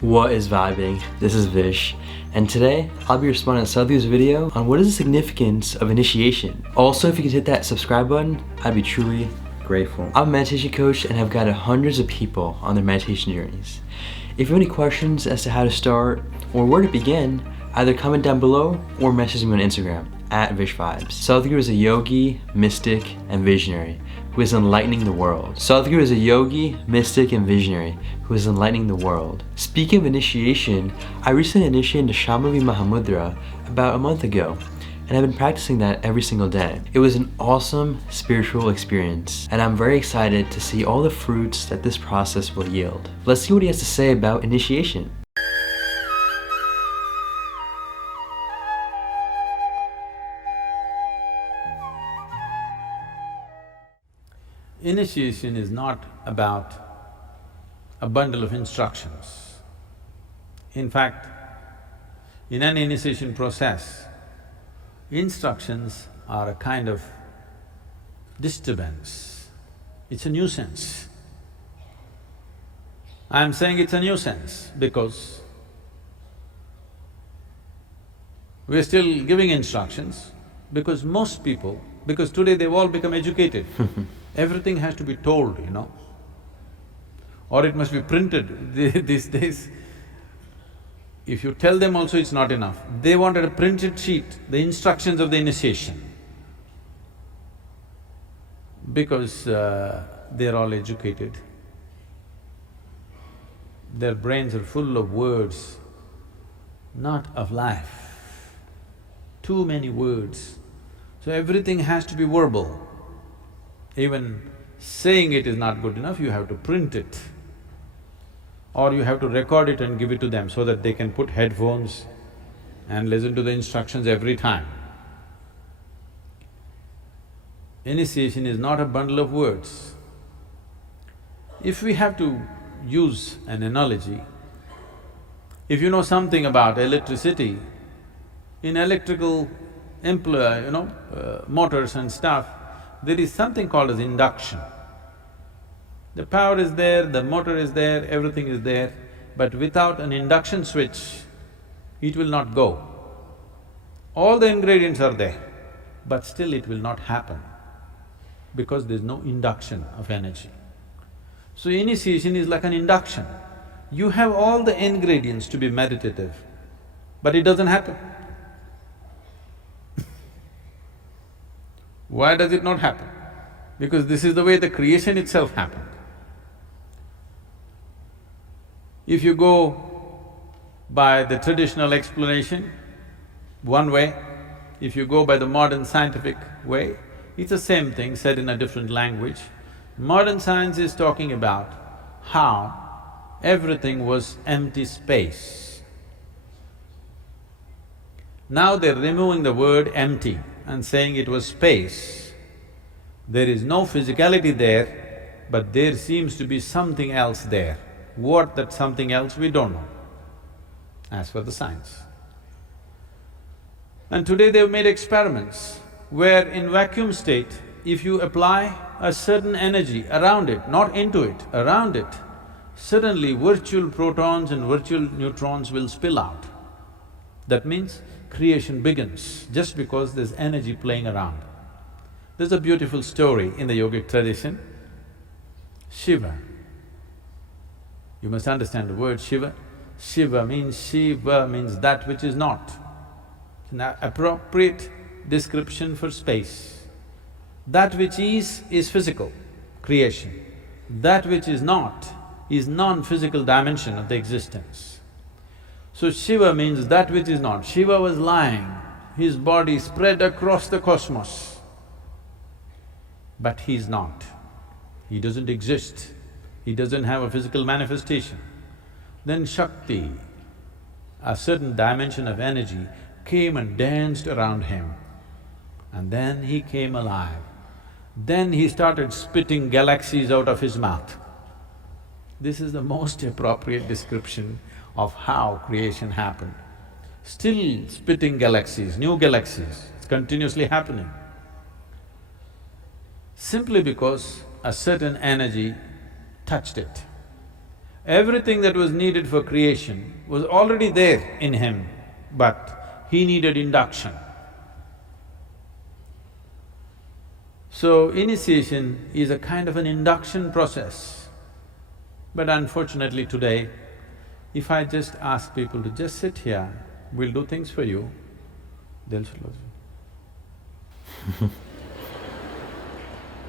What is vibing? This is Vish, and today I'll be responding to Sadhguru's video on what is the significance of initiation. Also, if you could hit that subscribe button, I'd be truly grateful. I'm a meditation coach and have guided hundreds of people on their meditation journeys. If you have any questions as to how to start or where to begin, either comment down below or message me on Instagram at VishVibez. Sadhguru is a yogi, mystic, and visionary who is enlightening the world. Sadhguru is a yogi, mystic, and visionary who is enlightening the world. Speaking of initiation, I recently initiated into Shambhavi Mahamudra about a month ago, and I've been practicing that every single day. It was an awesome spiritual experience, and I'm very excited to see all the fruits that this process will yield. Let's see what he has to say about initiation. Initiation is not about a bundle of instructions. In fact, in an initiation process, instructions are a kind of disturbance. It's a nuisance. I'm saying it's a nuisance because we're still giving instructions because most people, because today they've all become educated. Everything has to be told, or it must be printed. These days, if you tell them also it's not enough. They wanted a printed sheet, the instructions of the initiation. Because they're all educated, their brains are full of words, not of life. Too many words. So everything has to be verbal. Even saying it is not good enough, you have to print it. Or you have to record it and give it to them so that they can put headphones and listen to the instructions every time. Initiation is not a bundle of words. If we have to use an analogy, if you know something about electricity, in electrical motors and stuff, there is something called as induction. The power is there, the motor is there, everything is there, but without an induction switch, it will not go. All the ingredients are there, but still it will not happen because there's no induction of energy. So initiation is like an induction. You have all the ingredients to be meditative, but it doesn't happen. Why does it not happen? Because this is the way the creation itself happened. If you go by the traditional explanation, one way, if you go by the modern scientific way, it's the same thing said in a different language. Modern science is talking about how everything was empty space. Now they're removing the word empty and saying it was space. There is no physicality there, but there seems to be something else there. What that something else, we don't know, as for the science. And today they've made experiments where in vacuum state, if you apply a certain energy around it, not into it, around it, suddenly virtual protons and virtual neutrons will spill out. That means creation begins just because there's energy playing around. There's a beautiful story in the yogic tradition. Shiva. You must understand the word Shiva. Shiva means that which is not. It's an appropriate description for space. That which is physical, creation. That which is not is non-physical dimension of the existence. So Shiva means that which is not. Shiva was lying, his body spread across the cosmos, but he's not. He doesn't exist, he doesn't have a physical manifestation. Then Shakti, a certain dimension of energy, came and danced around him, and then he came alive. Then he started spitting galaxies out of his mouth. This is the most appropriate description of how creation happened. Still spitting galaxies, new galaxies, it's continuously happening. Simply because a certain energy touched it. Everything that was needed for creation was already there in him, but he needed induction. So, initiation is a kind of an induction process. But unfortunately today, if I just ask people to just sit here, we'll do things for you, they'll slow.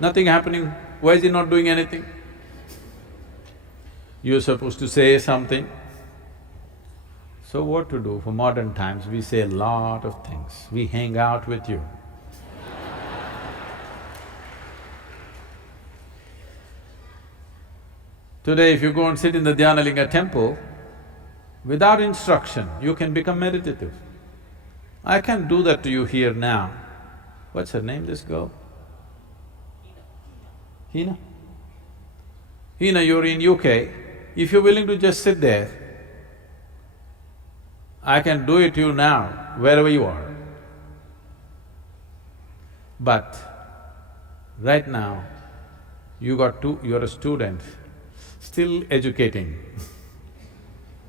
Nothing happening, why is he not doing anything? You're supposed to say something. So what to do? For modern times, we say a lot of things. We hang out with you. Today, if you go and sit in the Dhyanalinga temple, without instruction, you can become meditative. I can't do that to you here now. What's her name, this girl? Hina? Hina, you're in UK. If you're willing to just sit there, I can do it to you now, wherever you are. But right now, you're a student, still educating.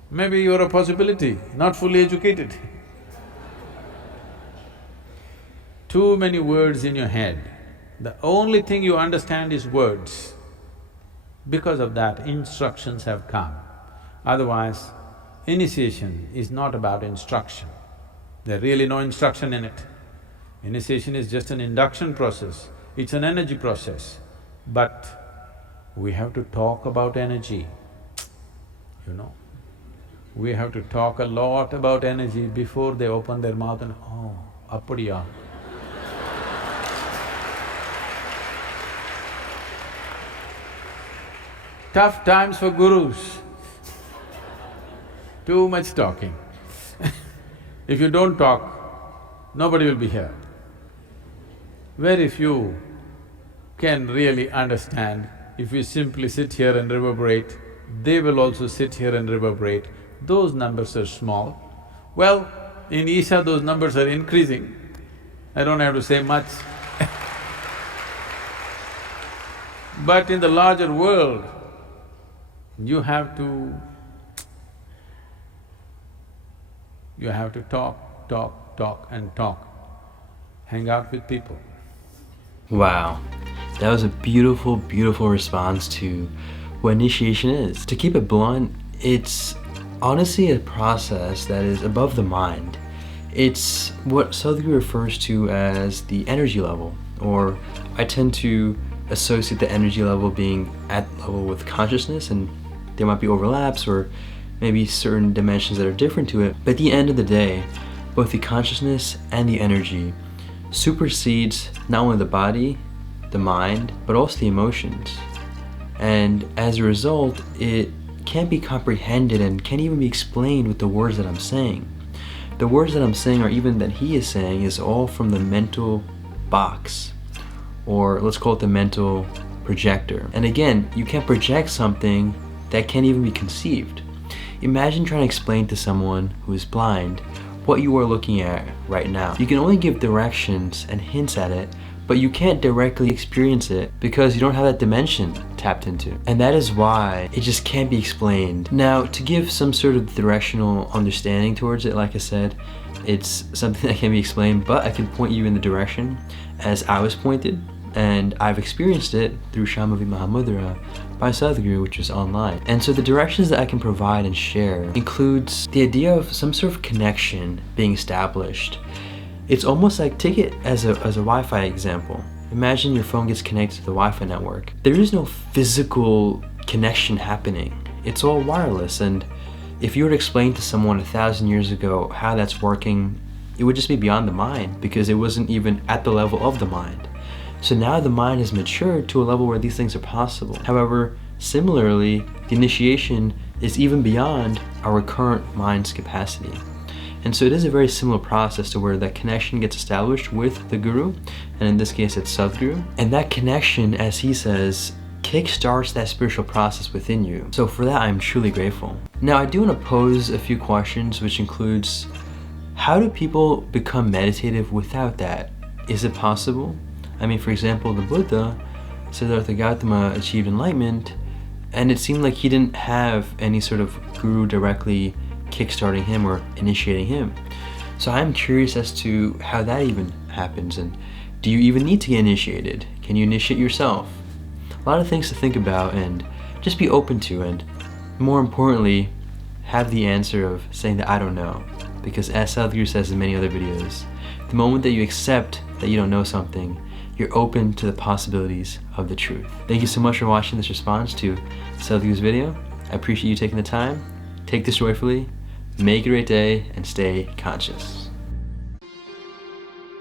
Maybe you're a possibility, not fully educated. Too many words in your head. The only thing you understand is words. Because of that, instructions have come. Otherwise, initiation is not about instruction. There's really no instruction in it. Initiation is just an induction process, it's an energy process. But we have to talk about energy, you know. We have to talk a lot about energy before they open their mouth and, oh, appadiya. Tough times for gurus. Too much talking. If you don't talk, nobody will be here. Very few can really understand. If we simply sit here and reverberate, they will also sit here and reverberate. Those numbers are small. Well, in Isha those numbers are increasing. I don't have to say much. But in the larger world, you have to talk and talk. Hang out with people. Wow, that was a beautiful, beautiful response to what initiation is. To keep it blunt, it's honestly a process that is above the mind. It's what Sadhguru refers to as the energy level, or I tend to associate the energy level being at level with consciousness, and there might be overlaps or maybe certain dimensions that are different to it. But at the end of the day, both the consciousness and the energy supersedes not only the body, the mind, but also the emotions. And as a result, it can't be comprehended and can't even be explained with the words that I'm saying. The words that I'm saying, or even that he is saying, is all from the mental box, or let's call it the mental projector. And again, you can't project something that can't even be conceived. Imagine trying to explain to someone who is blind what you are looking at right now. You can only give directions and hints at it, but you can't directly experience it because you don't have that dimension tapped into. And that is why it just can't be explained. Now, to give some sort of directional understanding towards it, like I said, it's something that can be explained, but I can point you in the direction as I was pointed, and I've experienced it through Shambhavi Mahamudra by Sadhguru, which is online. And so the directions that I can provide and share includes the idea of some sort of connection being established. It's almost like, take it as a Wi-Fi example. Imagine your phone gets connected to the Wi-Fi network. There is no physical connection happening. It's all wireless, and if you were to explain to someone 1,000 years ago how that's working, it would just be beyond the mind because it wasn't even at the level of the mind. So now the mind has matured to a level where these things are possible. However, similarly, the initiation is even beyond our current mind's capacity. And so it is a very similar process to where that connection gets established with the Guru, and in this case it's Sadhguru. And that connection, as he says, kickstarts that spiritual process within you. So for that, I'm truly grateful. Now, I do want to pose a few questions, which includes, how do people become meditative without that? Is it possible? I mean, for example, the Buddha, Siddhartha Gautama, achieved enlightenment And it seemed like he didn't have any sort of guru directly kickstarting him or initiating him. So I'm curious as to how that even happens, and do you even need to get initiated? Can you initiate yourself? A lot of things to think about and just be open to, and more importantly, have the answer of saying that I don't know. Because as Sadhguru says in many other videos, the moment that you accept that you don't know something, you're open to the possibilities of the truth. Thank you so much for watching this response to Sadhguru's video. I appreciate you taking the time. Take this joyfully, make it a great day, and stay conscious.